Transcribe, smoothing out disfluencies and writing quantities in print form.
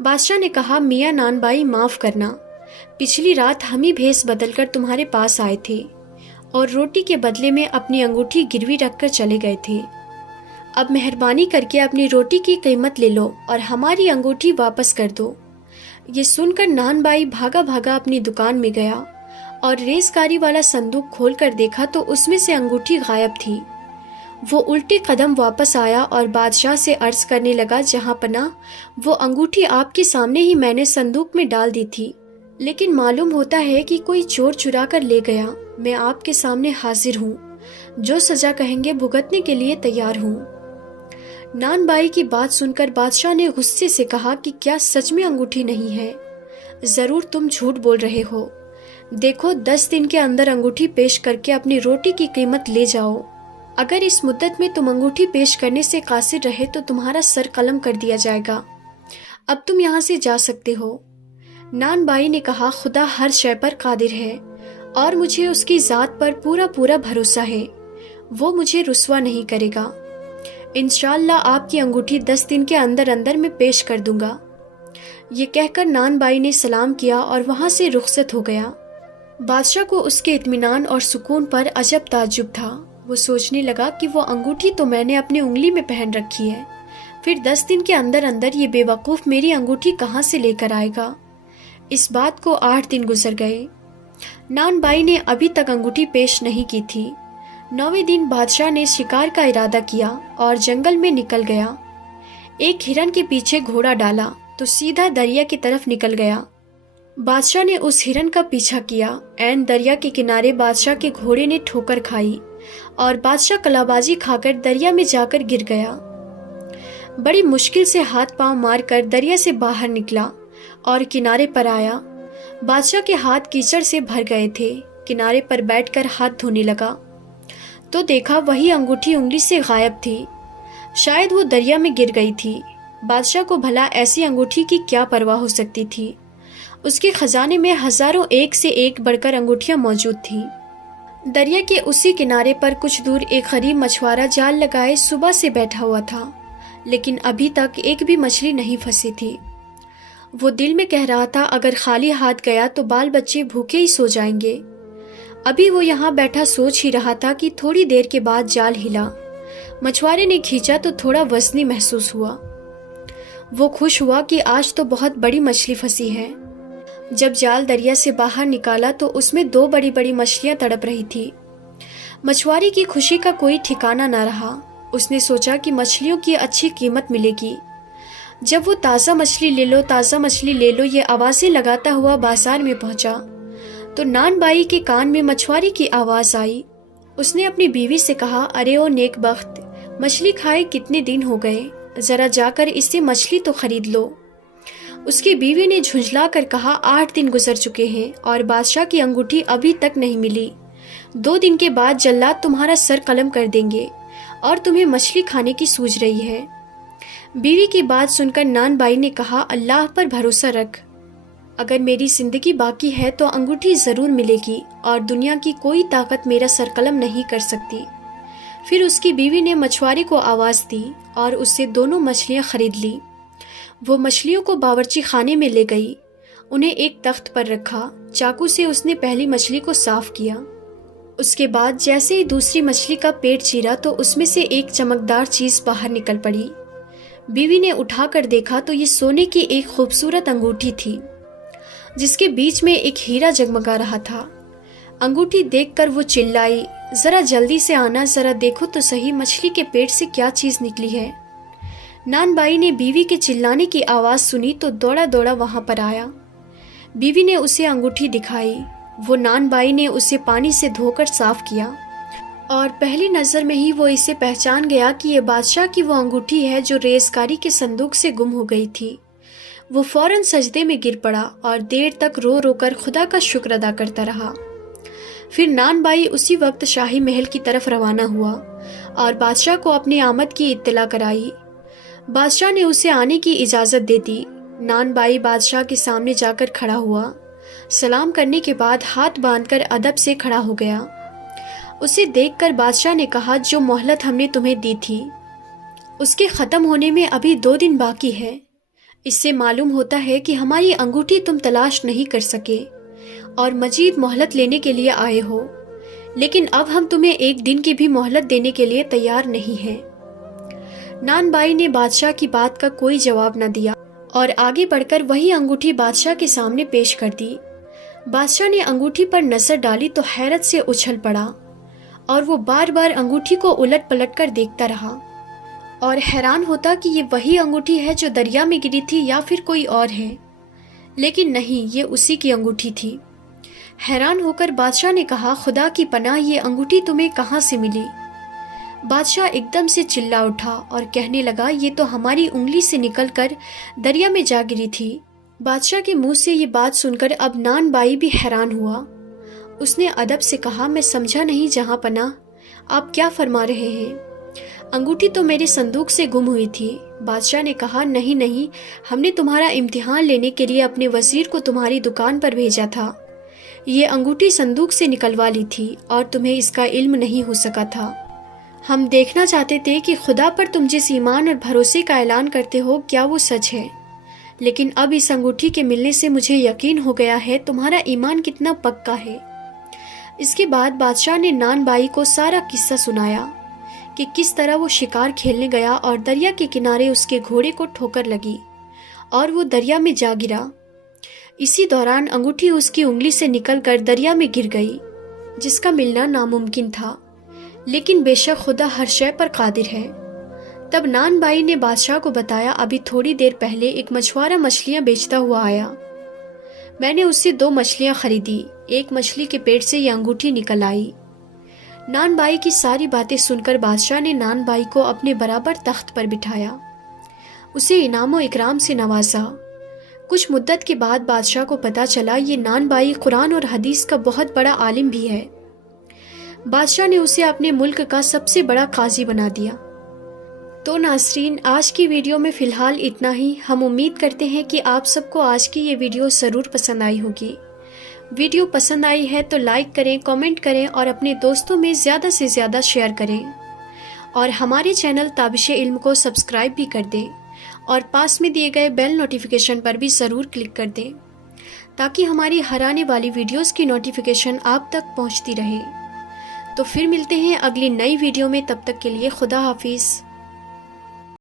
بادشاہ نے کہا میاں نان بائی معاف کرنا، پچھلی رات ہم ہی بھیس بدل کر تمہارے پاس آئے تھے اور روٹی کے بدلے میں اپنی انگوٹھی گروی رکھ کر چلے گئے تھے۔ اب مہربانی کر کے اپنی روٹی کی قیمت لے لو اور ہماری انگوٹھی واپس کر دو۔ یہ سن کر نان بائی بھاگا بھاگا اپنی دکان میں گیا اور ریزگاری والا صندوق کھول کر دیکھا تو اس میں سے انگوٹھی غائب تھی۔ وہ الٹے قدم واپس آیا اور بادشاہ سے عرض کرنے لگا جہاں پناہ، وہ انگوٹھی آپ کے سامنے ہی میں نے صندوق میں ڈال دی تھی، لیکن معلوم ہوتا ہے کہ کوئی چور چرا کر لے گیا۔ میں آپ کے سامنے حاضر ہوں، جو سزا کہیں گے بھگتنے کے لیے تیار ہوں۔ نان بائی کی بات سن کر بادشاہ نے غصے سے کہا کہ کیا سچ میں انگوٹھی نہیں ہے؟ ضرور تم جھوٹ بول رہے ہو۔ دیکھو 10 دن کے اندر انگوٹھی پیش کر کے اپنی روٹی کی قیمت لے جاؤ۔ اگر اس مدت میں تم انگوٹھی پیش کرنے سے قاصر رہے تو تمہارا سر قلم کر دیا جائے گا۔ اب تم یہاں سے جا سکتے ہو۔ نان بائی نے کہا خدا ہر شے پر قادر ہے اور مجھے اس کی ذات پر پورا بھروسہ ہے، وہ مجھے رسوا نہیں کرے گا۔ انشاءاللہ آپ کی انگوٹھی 10 دن کے اندر اندر میں پیش کر دوں گا۔ یہ کہہ کر نان بائی نے سلام کیا اور وہاں سے رخصت ہو گیا۔ بادشاہ کو اس کے اطمینان اور سکون پر عجب تعجب تھا۔ وہ سوچنے لگا کہ وہ انگوٹھی تو میں نے اپنی انگلی میں پہن رکھی ہے، پھر 10 دن کے اندر اندر یہ بے وقوف میری انگوٹھی کہاں سے لے کر آئے گا؟ اس بات کو 8 دن گزر گئے۔ نان بائی نے ابھی تک انگوٹھی پیش نہیں کی تھی۔ 9ویں دن بادشاہ نے شکار کا ارادہ کیا اور جنگل میں نکل گیا۔ ایک ہرن کے پیچھے گھوڑا ڈالا تو سیدھا دریا کی طرف نکل گیا۔ بادشاہ نے اس ہرن کا پیچھا کیا۔ عین دریا کے کنارے بادشاہ کے گھوڑے نے ٹھوکر کھائی اور بادشاہ کلابازی کھا کر دریا میں جا کر گر گیا۔ بڑی مشکل سے ہاتھ پاؤں مار کر دریا سے باہر نکلا اور کنارے پر آیا۔ بادشاہ کے ہاتھ کیچڑ سے بھر گئے تھے۔ کنارے پر بیٹھ کر ہاتھ دھونے لگا تو دیکھا وہی انگوٹھی انگلی سے غائب تھی۔ شاید وہ دریا میں گر گئی تھی۔ بادشاہ کو بھلا ایسی انگوٹھی کی کیا پرواہ ہو سکتی تھی؟ اس کے خزانے میں ہزاروں ایک سے ایک بڑھ کر انگوٹھیاں موجود تھیں۔ دریا کے اسی کنارے پر کچھ دور ایک غریب مچھوارا جال لگائے صبح سے بیٹھا ہوا تھا، لیکن ابھی تک ایک بھی مچھلی نہیں پھنسی تھی۔ وہ دل میں کہہ رہا تھا اگر خالی ہاتھ گیا تو بال بچے بھوکے ہی سو جائیں گے۔ ابھی وہ یہاں بیٹھا سوچ ہی رہا تھا کہ تھوڑی دیر کے بعد جال ہلا۔ مچھوارے نے کھینچا تو تھوڑا وزنی محسوس ہوا۔ وہ خوش ہوا کہ آج تو بہت بڑی مچھلی پھنسی ہے۔ جب جال دریا سے باہر نکالا تو اس میں 2 بڑی بڑی مچھلیاں تڑپ رہی تھی۔ مچھوارے کی خوشی کا کوئی ٹھکانہ نہ رہا۔ اس نے سوچا کہ مچھلیوں کی اچھی قیمت ملے گی۔ جب وہ تازہ مچھلی لے لو، تازہ مچھلی لے لو یہ آوازیں لگاتا ہوا بازار میں پہنچا تو نان بائی کے کان میں مچھواری کی آواز آئی۔ اس نے اپنی بیوی سے کہا ارے او نیک بخت، مچھلی کھائے کتنے دن ہو گئے، ذرا جا کر اس سے مچھلی تو خرید لو۔ اس کی بیوی نے جھنجھلا کر کہا 8 دن گزر چکے ہیں اور بادشاہ کی انگوٹھی ابھی تک نہیں ملی۔ 2 دن کے بعد جلاد تمہارا سر قلم کر دیں گے اور تمہیں مچھلی کھانے کی سوچ رہی ہے۔ بیوی کی بات سن کر نان بائی نے کہا اللہ پر بھروسہ رکھ، اگر میری زندگی باقی ہے تو انگوٹھی ضرور ملے گی اور دنیا کی کوئی طاقت میرا سر قلم نہیں کر سکتی۔ پھر اس کی بیوی نے مچھوارے کو آواز دی اور اس سے دونوں مچھلیاں خرید لی۔ وہ مچھلیوں کو باورچی خانے میں لے گئی، انہیں ایک تخت پر رکھا۔ چاقو سے اس نے پہلی مچھلی کو صاف کیا۔ اس کے بعد جیسے ہی دوسری مچھلی کا پیٹ چیرا تو اس میں سے ایک چمکدار چیز باہر نکل پڑی۔ بیوی نے اٹھا کر دیکھا تو یہ سونے کی ایک خوبصورت انگوٹھی تھی جس کے بیچ میں ایک ہیرا جگمگا رہا تھا۔ انگوٹھی دیکھ کر وہ چلائی ذرا جلدی سے آنا، ذرا دیکھو تو صحیح مچھلی کے پیٹ سے کیا چیز نکلی ہے۔ نان بائی نے بیوی کے چلانے کی آواز سنی تو دوڑا دوڑا وہاں پر آیا۔ بیوی نے اسے انگوٹھی دکھائی۔ وہ نان بائی نے اسے پانی سے دھو کر صاف کیا اور پہلی نظر میں ہی وہ اسے پہچان گیا کہ یہ بادشاہ کی وہ انگوٹھی ہے جو ریزکاری کے صندوق سے گم ہو گئی تھی۔ وہ فوراً سجدے میں گر پڑا اور دیر تک رو رو کر خدا کا شکر ادا کرتا رہا۔ پھر نان بائی اسی وقت شاہی محل کی طرف روانہ ہوا اور بادشاہ کو اپنی آمد کی اطلاع کرائی۔ بادشاہ نے اسے آنے کی اجازت دے دی۔ نان بائی بادشاہ کے سامنے جا کر کھڑا ہوا۔ سلام کرنے کے بعد ہاتھ باندھ کر ادب سے کھڑا ہو گیا۔ اسے دیکھ کر بادشاہ نے کہا جو مہلت ہم نے تمہیں دی تھی اس کے ختم ہونے میں ابھی 2 دن باقی ہے۔ اس سے معلوم ہوتا ہے کہ ہماری انگوٹھی تم تلاش نہیں کر سکے اور مزید مہلت لینے کے لیے آئے ہو، لیکن اب ہم تمہیں ایک دن کی بھی مہلت دینے کے لیے تیار نہیں ہیں۔ نان بائی نے بادشاہ کی بات کا کوئی جواب نہ دیا اور آگے بڑھ کر وہی انگوٹھی بادشاہ کے سامنے پیش کر دی۔ بادشاہ نے انگوٹھی پر نظر ڈالی تو حیرت سے اچھل پڑا اور وہ بار بار انگوٹھی کو الٹ پلٹ کر دیکھتا رہا اور حیران ہوتا کہ یہ وہی انگوٹھی ہے جو دریا میں گری تھی یا پھر کوئی اور ہے، لیکن نہیں، یہ اسی کی انگوٹھی تھی۔ حیران ہو کر بادشاہ نے کہا، خدا کی پناہ، یہ انگوٹھی تمہیں کہاں سے ملی؟ بادشاہ ایک دم سے چلا اٹھا اور کہنے لگا، یہ تو ہماری انگلی سے نکل کر دریا میں جا گری تھی۔ بادشاہ کے منہ سے یہ بات سن کر اب نان بائی بھی حیران ہوا۔ اس نے ادب سے کہا، میں سمجھا نہیں جہاں پناہ، آپ کیا فرما رہے ہیں؟ انگوٹھی تو میرے صندوق سے گم ہوئی تھی۔ بادشاہ نے کہا، نہیں، ہم نے تمہارا امتحان لینے کے لیے اپنے وزیر کو تمہاری دکان پر بھیجا تھا۔ یہ انگوٹھی صندوق سے نکلوا لی تھی اور تمہیں اس کا علم نہیں ہو سکا تھا۔ ہم دیکھنا چاہتے تھے کہ خدا پر تم جس ایمان اور بھروسے کا اعلان کرتے ہو کیا وہ سچ ہے، لیکن اب اس انگوٹھی کے ملنے سے مجھے یقین ہو گیا ہے تمہارا ایمان کتنا پکا ہے۔ اس کے بعد بادشاہ نے نان بائی کو سارا قصہ سنایا کہ کس طرح وہ شکار کھیلنے گیا اور دریا کے کنارے اس کے گھوڑے کو ٹھوکر لگی اور وہ دریا میں جا گرا۔ اسی دوران انگوٹھی اس کی انگلی سے نکل کر دریا میں گر گئی، جس کا ملنا ناممکن تھا، لیکن بے شک خدا ہر شے پر قادر ہے۔ تب نان بائی نے بادشاہ کو بتایا، ابھی تھوڑی دیر پہلے ایک مچھوارا مچھلیاں بیچتا ہوا آیا، میں نے اس سے 2 مچھلیاں خریدی، ایک مچھلی کے پیٹ سے یہ انگوٹھی نکل آئی۔ نان بائی کی ساری باتیں سن کر بادشاہ نے نان بائی کو اپنے برابر تخت پر بٹھایا، اسے انعام و اکرام سے نوازا۔ کچھ مدت کے بعد بادشاہ کو پتا چلا یہ نان بائی قرآن اور حدیث کا بہت بڑا عالم بھی ہے۔ بادشاہ نے اسے اپنے ملک کا سب سے بڑا قاضی بنا دیا۔ تو ناظرین، آج کی ویڈیو میں فی الحال اتنا ہی۔ ہم امید کرتے ہیں کہ آپ سب کو آج کی یہ ویڈیو ضرور پسند آئی ہوگی۔ ویڈیو پسند آئی ہے تو لائک کریں، کامنٹ کریں اور اپنے دوستوں میں زیادہ سے زیادہ شیئر کریں، اور ہمارے چینل تابش علم کو سبسکرائب بھی کر دیں اور پاس میں دیے گئے بیل نوٹیفیکیشن پر بھی ضرور کلک کر دیں تاکہ ہماری ہر آنے والی ویڈیوز کی نوٹیفیکیشن آپ تک پہنچتی رہے۔ تو پھر ملتے ہیں اگلی نئی ویڈیو میں، تب تک کے لیے خدا حافظ۔